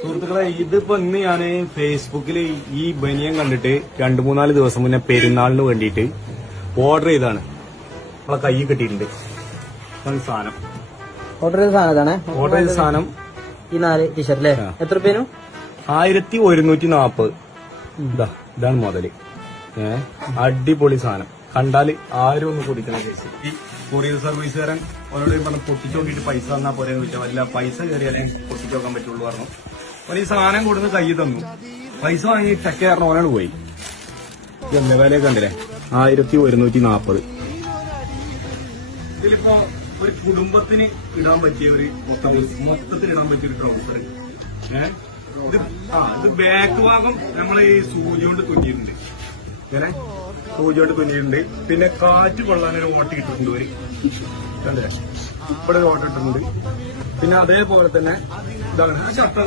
സുഹൃത്തുക്കളെ, ഇതിപ്പോ ഇന്ന് ഞാൻ ഫേസ്ബുക്കിൽ ഈ ബനിയൻ കണ്ടിട്ട് 2-3 ദിവസം മുന്നേ പെരുന്നാളിന് വേണ്ടിയിട്ട് ഓർഡർ ചെയ്താണ്. നമ്മളെ കൈ കിട്ടിയിട്ടുണ്ട് സാധനം. ഓർഡർ ചെയ്ത സാധനം ഓർഡർ ചെയ്ത സാധനം ഈ 4 ടീഷർട്ട് അല്ലേ? എത്ര രൂപേനു? 1140. ഇതാണ് മുതല്. അടിപൊളി സാധനം. കണ്ടാല് ആരും ഒന്ന് പൊടിക്കണ കേസ്. ഈ കൊറിയർ സർവീസുകാരൻ ഓരോട് പറഞ്ഞ് പൊട്ടിച്ചു നോക്കിയിട്ട് പൈസ തന്നാ പോരെ എന്ന് ചോദിച്ചാൽ വല്ല പൈസ കയറിയാലേ പൊട്ടിച്ചു നോക്കാൻ പറ്റുള്ളൂ പറഞ്ഞു. അപ്പോൾ ഈ സാധനം കൊടുത്ത് കൈ തന്നു. പൈസ വാങ്ങി ചെക്ക് കാരണം ഓനാണ് പോയി. എന്താ വിലയൊക്കെ കണ്ടില്ലേ? 1140. ഇതിലിപ്പോ ഒരു കുടുംബത്തിന് ഇടാൻ പറ്റിയ ഒരു മൊത്തത്തിൽ ഇടാൻ പറ്റിയ ഒരു ട്രൗസർ. ഇത് ബാക്ക് ഭാഗം നമ്മളെ ഈ സൂചി കൊണ്ട് തുന്നിയിട്ടുണ്ട്. ഇങ്ങനെ സൂചി കൊണ്ട് തുന്നിയിട്ടുണ്ട്. പിന്നെ കാറ്റ് കൊള്ളാനൊരു ഓട്ട ഇട്ടിട്ടുണ്ട്. ഒരു കണ്ടേ ഇവിടെ ഒരു ഓട്ട ഇട്ടിട്ടുണ്ട്. പിന്നെ അതേപോലെ തന്നെ ഇതാണ് ഷർട്ട്.